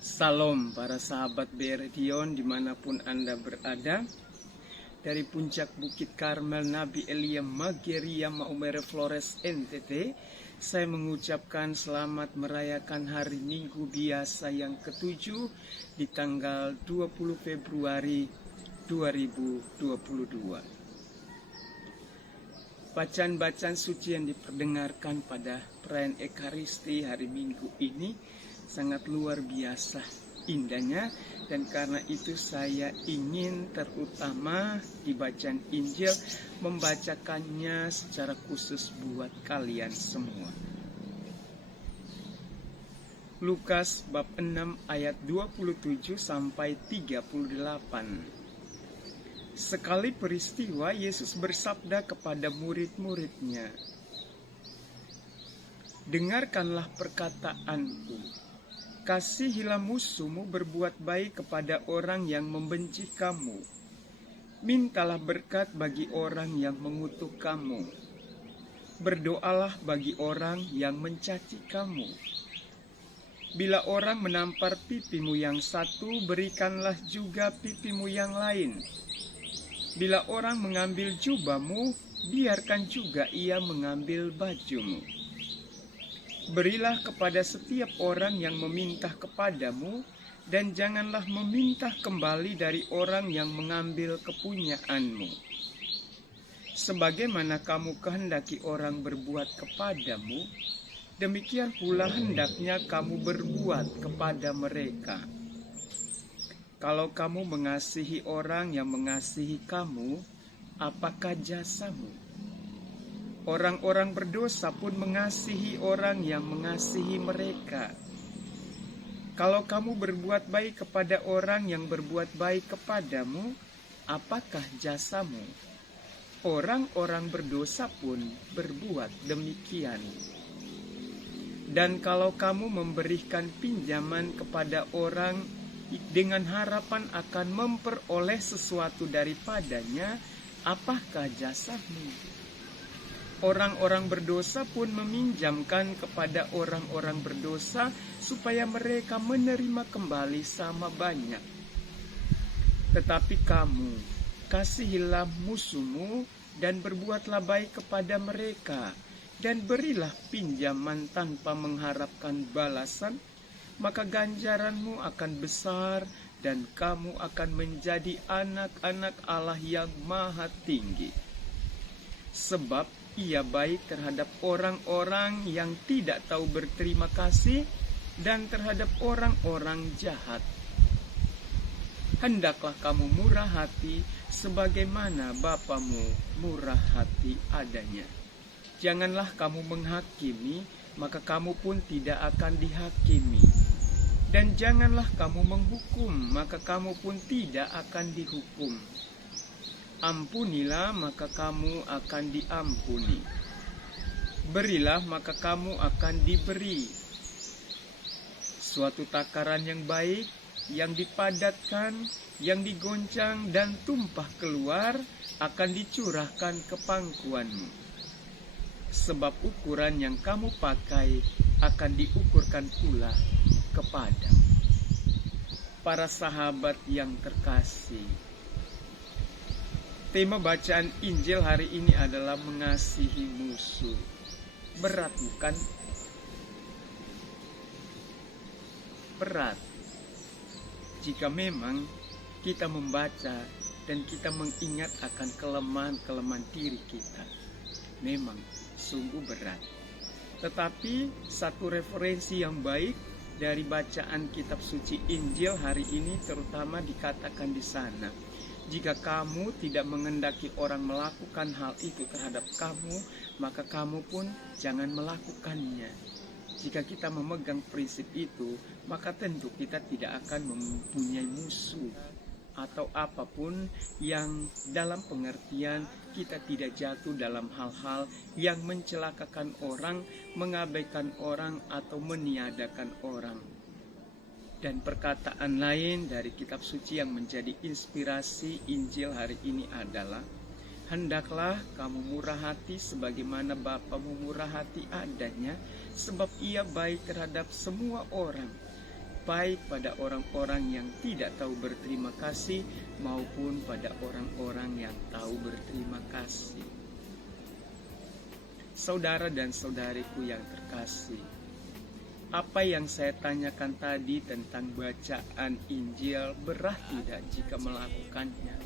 Salam para sahabat Beredion dimanapun Anda berada. Dari puncak Bukit Karmel Nabi Elia Mageria Maumere Flores NTT, saya mengucapkan selamat merayakan hari Minggu biasa yang ke-7 di tanggal 20 Februari 2022. Bacaan-bacaan suci yang diperdengarkan pada perayaan Ekaristi hari Minggu ini sangat luar biasa indahnya, dan karena itu saya ingin terutama di bacaan Injil membacakannya secara khusus buat kalian semua. Lukas bab 6 ayat 27 sampai 38. Sekali peristiwa Yesus bersabda kepada murid-muridnya, "Dengarkanlah perkataanku. Kasihilah musuhmu, berbuat baik kepada orang yang membenci kamu. Mintalah berkat bagi orang yang mengutuk kamu. Berdoalah bagi orang yang mencaci kamu. Bila orang menampar pipimu yang satu, berikanlah juga pipimu yang lain. Bila orang mengambil jubahmu, biarkan juga ia mengambil bajumu. Berilah kepada setiap orang yang meminta kepadamu, dan janganlah meminta kembali dari orang yang mengambil kepunyaanmu. Sebagaimana kamu kehendaki orang berbuat kepadamu, demikian pula hendaknya kamu berbuat kepada mereka. Kalau kamu mengasihi orang yang mengasihi kamu, apakah jasamu? Orang-orang berdosa pun mengasihi orang yang mengasihi mereka. Kalau kamu berbuat baik kepada orang yang berbuat baik kepadamu, apakah jasamu? Orang-orang berdosa pun berbuat demikian. Dan kalau kamu memberikan pinjaman kepada orang dengan harapan akan memperoleh sesuatu daripadanya, apakah jasamu? Orang-orang berdosa pun meminjamkan kepada orang-orang berdosa supaya mereka menerima kembali sama banyak. Tetapi kamu, kasihilah musuhmu dan berbuatlah baik kepada mereka, dan berilah pinjaman tanpa mengharapkan balasan, maka ganjaranmu akan besar dan kamu akan menjadi anak-anak Allah yang Maha Tinggi. Sebab ia baik terhadap orang-orang yang tidak tahu berterima kasih dan terhadap orang-orang jahat. Hendaklah kamu murah hati sebagaimana Bapamu murah hati adanya. Janganlah kamu menghakimi, maka kamu pun tidak akan dihakimi. Dan janganlah kamu menghukum, maka kamu pun tidak akan dihukum. Ampunilah, maka kamu akan diampuni. Berilah, maka kamu akan diberi. Suatu takaran yang baik, yang dipadatkan, yang digoncang dan tumpah keluar, akan dicurahkan ke pangkuanmu. Sebab ukuran yang kamu pakai akan diukurkan pula kepadamu." Para sahabat yang terkasih, tema bacaan Injil hari ini adalah mengasihi musuh. Berat bukan? Berat. Jika memang kita membaca dan kita mengingat akan kelemahan-kelemahan diri kita, memang sungguh berat. Tetapi satu referensi yang baik dari bacaan kitab suci Injil hari ini terutama dikatakan di sana, jika kamu tidak mengendaki orang melakukan hal itu terhadap kamu, maka kamu pun jangan melakukannya. Jika kita memegang prinsip itu, maka tentu kita tidak akan mempunyai musuh atau apapun yang dalam pengertian kita tidak jatuh dalam hal-hal yang mencelakakan orang, mengabaikan orang, atau meniadakan orang. Dan perkataan lain dari kitab suci yang menjadi inspirasi Injil hari ini adalah, hendaklah kamu murah hati sebagaimana Bapamu murah hati adanya, sebab ia baik terhadap semua orang. baik pada orang-orang yang tidak tahu berterima kasih maupun pada orang-orang yang tahu berterima kasih. Saudara dan saudariku yang terkasih, apa yang saya tanyakan tadi tentang bacaan Injil berat tidak jika melakukannya?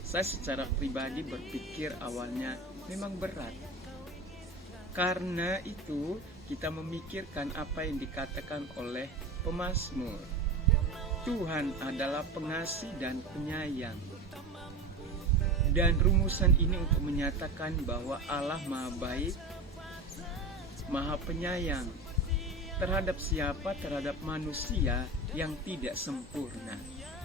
Saya secara pribadi berpikir awalnya memang berat. Karena itu kita memikirkan apa yang dikatakan oleh pemazmur. Tuhan adalah pengasih dan penyayang. Dan rumusan ini untuk menyatakan bahwa Allah Maha Baik, Maha Penyayang. Terhadap siapa? Terhadap manusia yang tidak sempurna.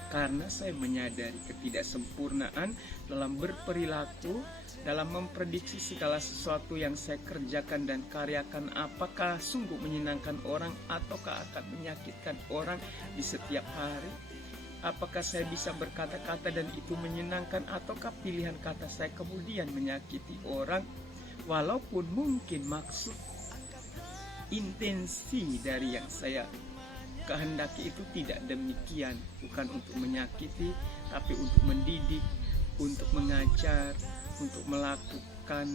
Karena saya menyadari ketidaksempurnaan dalam berperilaku, dalam memprediksi segala sesuatu yang saya kerjakan dan karyakan, apakah sungguh menyenangkan orang ataukah akan menyakitkan orang di setiap hari. Apakah saya bisa berkata-kata dan itu menyenangkan, ataukah pilihan kata saya kemudian menyakiti orang, walaupun mungkin maksud intensi dari yang saya kehendaki itu tidak demikian, bukan untuk menyakiti, tapi untuk mendidik, untuk mengajar, untuk melakukan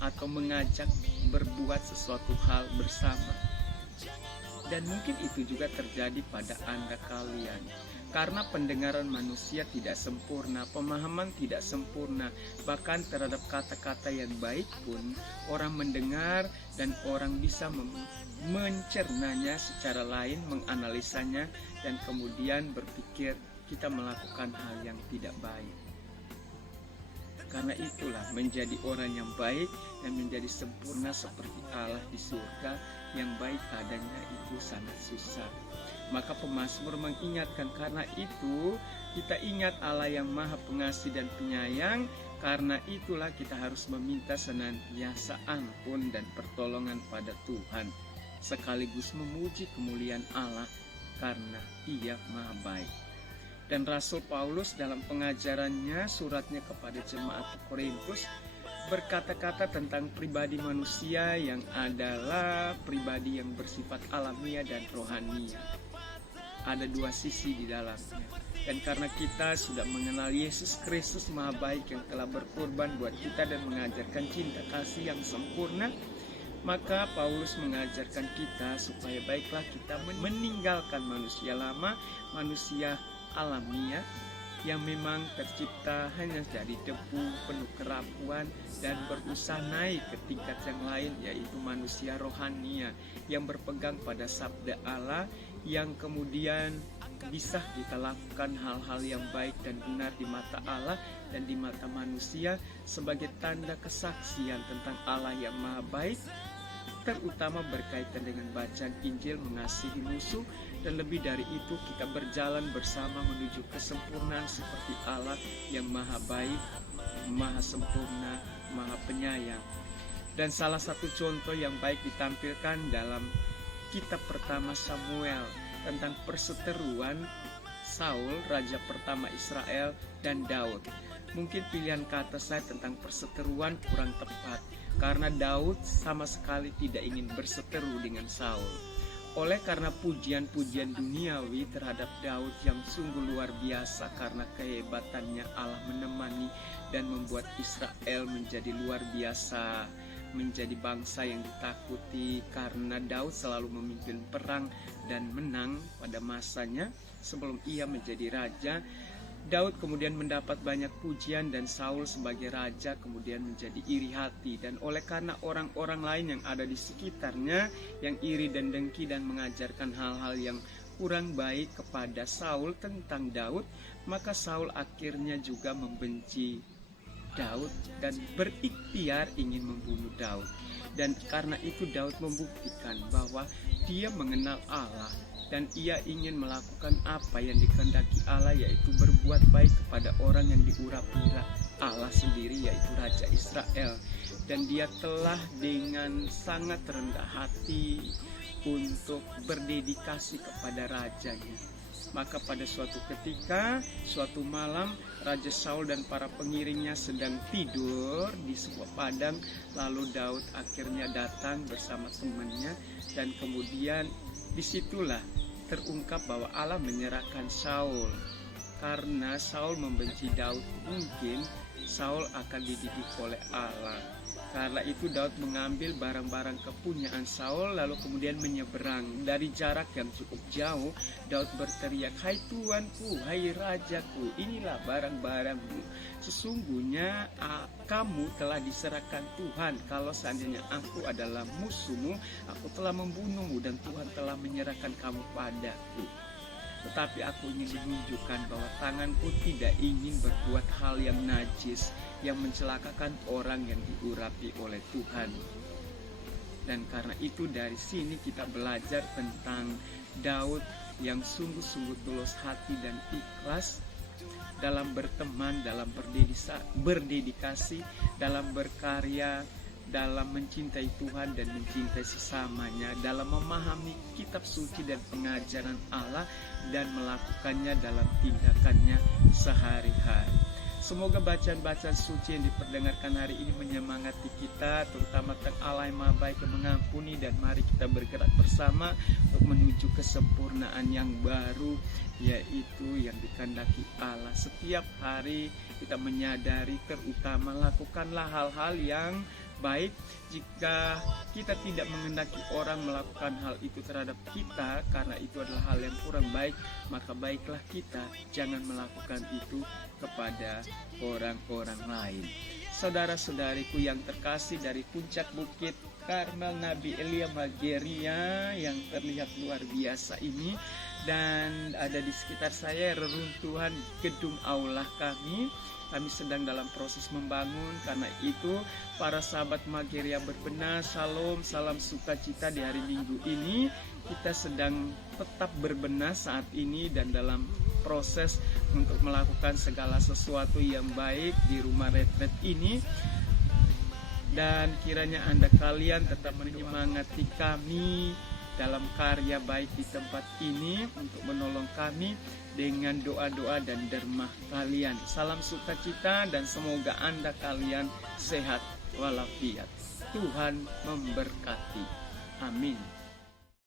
atau mengajak berbuat sesuatu hal bersama. Dan mungkin itu juga terjadi pada Anda kalian. Karena pendengaran manusia tidak sempurna, pemahaman tidak sempurna, bahkan terhadap kata-kata yang baik pun orang mendengar dan orang bisa mencernanya secara lain, menganalisanya, dan kemudian berpikir kita melakukan hal yang tidak baik. Karena itulah menjadi orang yang baik dan menjadi sempurna seperti Allah di surga yang baik adanya itu sangat susah. Maka pemazmur mengingatkan, karena itu kita ingat Allah yang Maha Pengasih dan Penyayang. Karena itulah kita harus meminta senantiasa ampun dan pertolongan pada Tuhan, sekaligus memuji kemuliaan Allah karena Ia Maha Baik. Dan Rasul Paulus dalam pengajarannya, suratnya kepada jemaat Korintus, berkata-kata tentang pribadi manusia yang adalah pribadi yang bersifat alamiah dan rohania. Ada dua sisi di dalamnya. Dan karena kita sudah mengenal Yesus Kristus Maha Baik yang telah berkorban buat kita dan mengajarkan cinta kasih yang sempurna, maka Paulus mengajarkan kita supaya baiklah kita meninggalkan manusia lama, manusia alamiah yang memang tercipta hanya dari debu, penuh kerapuan, dan berusaha naik ke tingkat yang lain, yaitu manusia rohania yang berpegang pada sabda Allah, yang kemudian bisa kita lakukan hal-hal yang baik dan benar di mata Allah dan di mata manusia sebagai tanda kesaksian tentang Allah yang Maha Baik, terutama berkaitan dengan bacaan Injil, mengasihi musuh, dan lebih dari itu kita berjalan bersama menuju kesempurnaan seperti Allah yang Maha Baik, Maha Sempurna, Maha Penyayang. Dan salah satu contoh yang baik ditampilkan dalam kitab pertama Samuel tentang perseteruan Saul, raja pertama Israel, dan Daud. Mungkin pilihan kata saya tentang perseteruan kurang tepat, karena Daud sama sekali tidak ingin berseteru dengan Saul. Oleh karena pujian-pujian duniawi terhadap Daud yang sungguh luar biasa, karena kehebatannya Allah menemani dan membuat Israel menjadi luar biasa, menjadi bangsa yang ditakuti, karena Daud selalu memimpin perang dan menang pada masanya sebelum ia menjadi raja. Daud kemudian mendapat banyak pujian dan Saul sebagai raja kemudian menjadi iri hati. Dan oleh karena orang-orang lain yang ada di sekitarnya yang iri dan dengki dan mengajarkan hal-hal yang kurang baik kepada Saul tentang Daud, maka Saul akhirnya juga membenci Daud dan berikhtiar ingin membunuh Daud. Dan karena itu Daud membuktikan bahwa dia mengenal Allah dan ia ingin melakukan apa yang dikehendaki Allah, yaitu berbuat baik kepada orang yang diurapi Allah sendiri, yaitu Raja Israel. Dan dia telah dengan sangat rendah hati untuk berdedikasi kepada rajanya. Maka pada suatu ketika, suatu malam, Raja Saul dan para pengiringnya sedang tidur di sebuah padang. Lalu Daud akhirnya datang bersama temannya, dan kemudian disitulah terungkap bahwa Allah menyerahkan Saul. Karena Saul membenci Daud, mungkin Saul akan dididik oleh Allah. Karena itu Daud mengambil barang-barang kepunyaan Saul lalu kemudian menyeberang. Dari jarak yang cukup jauh, Daud berteriak, "Hai Tuanku, hai Rajaku, inilah barang-barangmu. Sesungguhnya kamu telah diserahkan Tuhan. Kalau seandainya aku adalah musuhmu, aku telah membunuhmu dan Tuhan telah menyerahkan kamu padaku. Tetapi aku ingin menunjukkan bahwa tanganku tidak ingin berbuat hal yang najis, yang mencelakakan orang yang diurapi oleh Tuhan." Dan karena itu dari sini kita belajar tentang Daud yang sungguh-sungguh tulus hati dan ikhlas dalam berteman, dalam berdedikasi, dalam berkarya, dalam mencintai Tuhan dan mencintai sesamanya, dalam memahami kitab suci dan pengajaran Allah dan melakukannya dalam tindakannya sehari-hari. Semoga bacaan-bacaan suci yang diperdengarkan hari ini menyemangati kita, terutama tentang Allah yang Maha Baik yang mengampuni, dan mari kita bergerak bersama untuk menuju kesempurnaan yang baru, yaitu yang dikehendaki Allah. Setiap hari kita menyadari, terutama lakukanlah hal-hal yang baik. Jika kita tidak menghendaki orang melakukan hal itu terhadap kita karena itu adalah hal yang kurang baik, maka baiklah kita jangan melakukan itu kepada orang-orang lain. Saudara-saudariku yang terkasih, dari puncak bukit Karmel Nabi Elia Mageria yang terlihat luar biasa ini, dan ada di sekitar saya reruntuhan gedung aula kami sedang dalam proses membangun. Karena itu para sahabat Mageria berbenah, salam sukacita di hari Minggu ini. Kita sedang tetap berbenah saat ini dan dalam proses untuk melakukan segala sesuatu yang baik di rumah retret ini. Dan kiranya Anda kalian tetap menyemangati kami dalam karya baik di tempat ini untuk menolong kami dengan doa-doa dan dermah kalian. Salam sukacita dan semoga Anda kalian sehat walafiat. Tuhan memberkati. Amin.